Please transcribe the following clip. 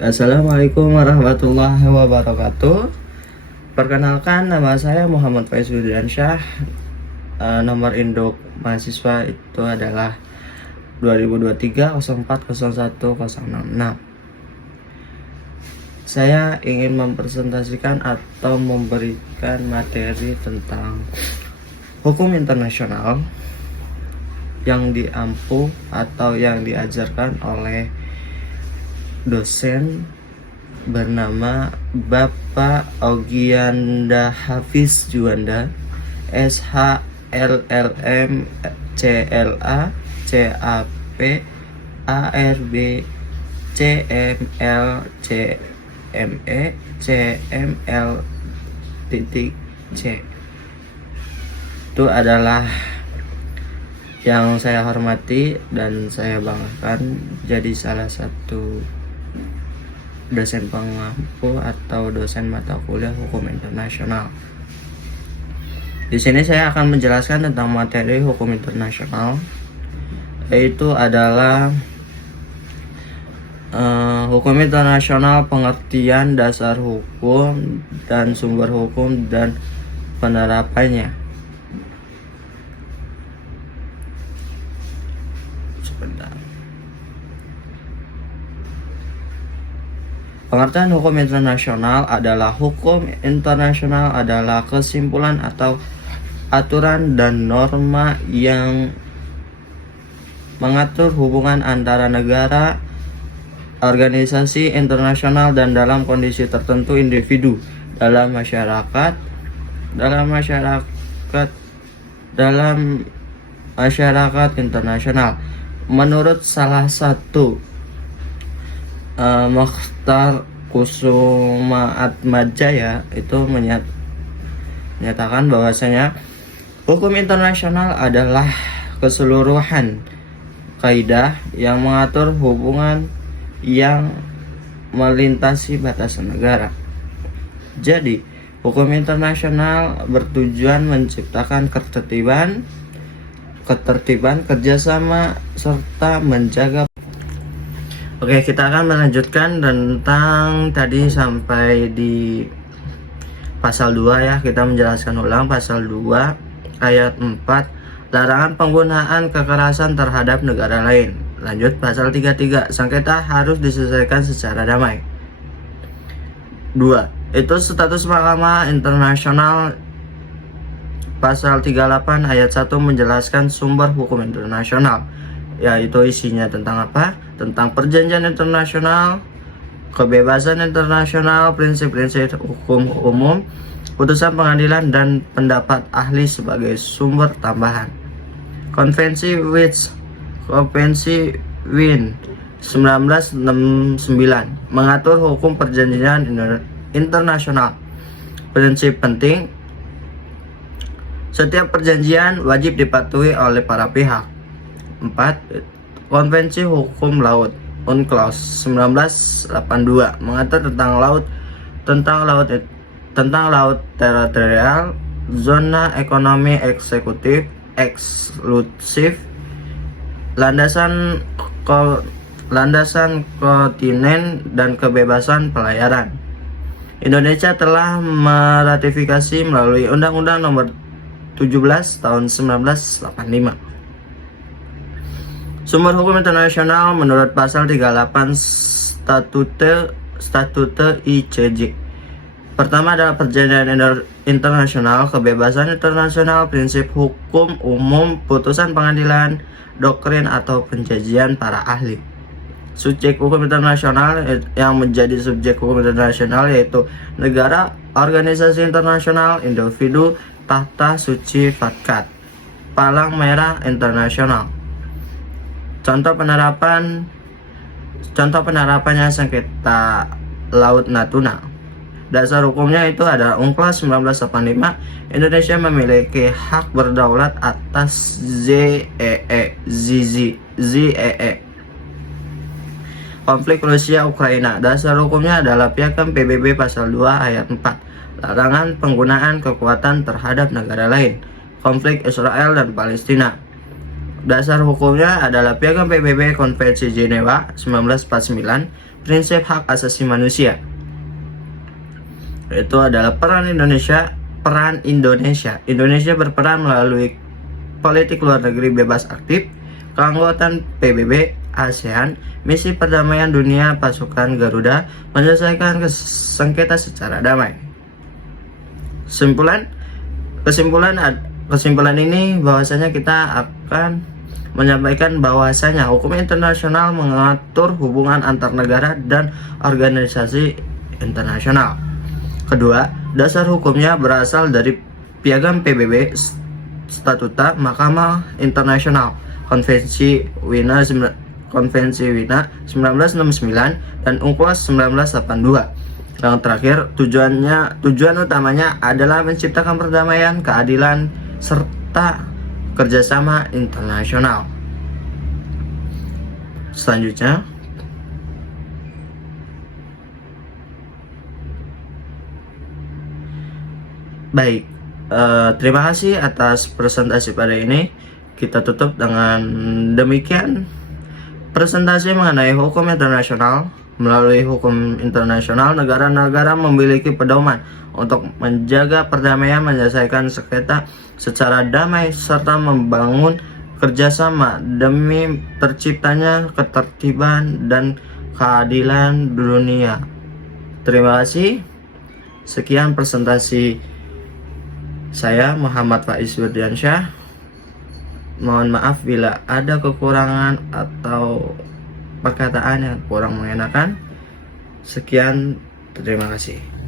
Assalamualaikum warahmatullahi wabarakatuh. Perkenalkan, nama saya Muhammad Faiz Widiansyah. Nomor induk mahasiswa itu adalah 2023 04 01 066. Saya ingin mempresentasikan atau memberikan materi tentang hukum internasional yang diampu atau yang diajarkan oleh dosen bernama Bapak Ogianda Hafiz Juanda, SHLLM CLA CAP ARB CML CME CML titik C. Itu adalah yang saya hormati dan saya banggakan jadi salah satu dosen pengampu atau dosen mata kuliah hukum internasional. Di sini saya akan menjelaskan tentang materi hukum internasional, yaitu adalah hukum internasional, pengertian dasar hukum dan sumber hukum dan penerapannya. Sebentar. Pengertian hukum internasional adalah kesimpulan atau aturan dan norma yang mengatur hubungan antara negara, organisasi internasional, dan dalam kondisi tertentu individu dalam masyarakat internasional. Menurut salah satu Mokhtar Kusumaatmadjaya itu menyatakan bahwasanya hukum internasional adalah keseluruhan kaidah yang mengatur hubungan yang melintasi batasan negara. Jadi, hukum internasional bertujuan menciptakan ketertiban, kerjasama, serta menjaga. Oke, kita akan melanjutkan tentang tadi sampai di pasal 2 ya. Kita menjelaskan ulang pasal 2 ayat 4, larangan penggunaan kekerasan terhadap negara lain. Lanjut pasal 33, sengketa harus diselesaikan secara damai. 2. Itu status mahkamah internasional. Pasal 38 ayat 1 menjelaskan sumber hukum internasional, yaitu isinya tentang apa? Tentang perjanjian internasional, kebebasan internasional, prinsip-prinsip hukum umum, putusan pengadilan, dan pendapat ahli sebagai sumber tambahan. Konvensi Wien 1969 mengatur hukum perjanjian internasional. Prinsip penting, setiap perjanjian wajib dipatuhi oleh para pihak. 4. Konvensi Hukum Laut UNCLOS 1982 mengatur tentang laut teritorial, zona ekonomi eksklusif, landasan kontinen, dan kebebasan pelayaran. Indonesia telah meratifikasi melalui Undang-Undang Nomor 17 Tahun 1985. Sumber hukum internasional menurut pasal 38 Statute ICJ. Pertama adalah perjanjian internasional, kebebasan internasional, prinsip hukum umum, putusan pengadilan, doktrin atau penjajian para ahli. Subjek hukum internasional yang menjadi subjek hukum internasional yaitu negara, organisasi internasional, individu, tahta suci Fatkat, palang merah internasional. Contoh penerapannya sengketa Laut Natuna. Dasar hukumnya itu adalah UNCLOS 1985. Indonesia memiliki hak berdaulat atas ZEE. Konflik Rusia-Ukraina. Dasar hukumnya adalah Piagam PBB pasal 2 ayat 4. Larangan penggunaan kekuatan terhadap negara lain. Konflik Israel dan Palestina. Dasar hukumnya adalah Piagam PBB Konvensi Jenewa 1949, prinsip hak asasi manusia. Itu adalah peran Indonesia. Indonesia berperan melalui politik luar negeri bebas aktif, keanggotaan PBB, ASEAN, misi perdamaian dunia, pasukan Garuda, menyelesaikan sengketa secara damai. Kesimpulan ini bahwasanya kita akan menyampaikan bahwasanya hukum internasional mengatur hubungan antar negara dan organisasi internasional. Kedua, dasar hukumnya berasal dari Piagam PBB, Statuta Mahkamah Internasional, Konvensi Wina 1969 dan UNCLOS 1982. Yang terakhir, tujuan utamanya adalah menciptakan perdamaian, keadilan, serta kerjasama internasional. Selanjutnya, baik, terima kasih atas presentasi pada ini. Kita tutup dengan demikian presentasi mengenai hukum internasional. Melalui hukum internasional, negara-negara memiliki pedoman untuk menjaga perdamaian, menyelesaikan sengketa secara damai, serta membangun kerjasama demi terciptanya ketertiban dan keadilan dunia. Terima kasih. Sekian presentasi saya, Muhammad Faiz Wirdiansyah. Mohon maaf bila ada kekurangan atau perkataan yang kurang mengenakan. Sekian, terima kasih.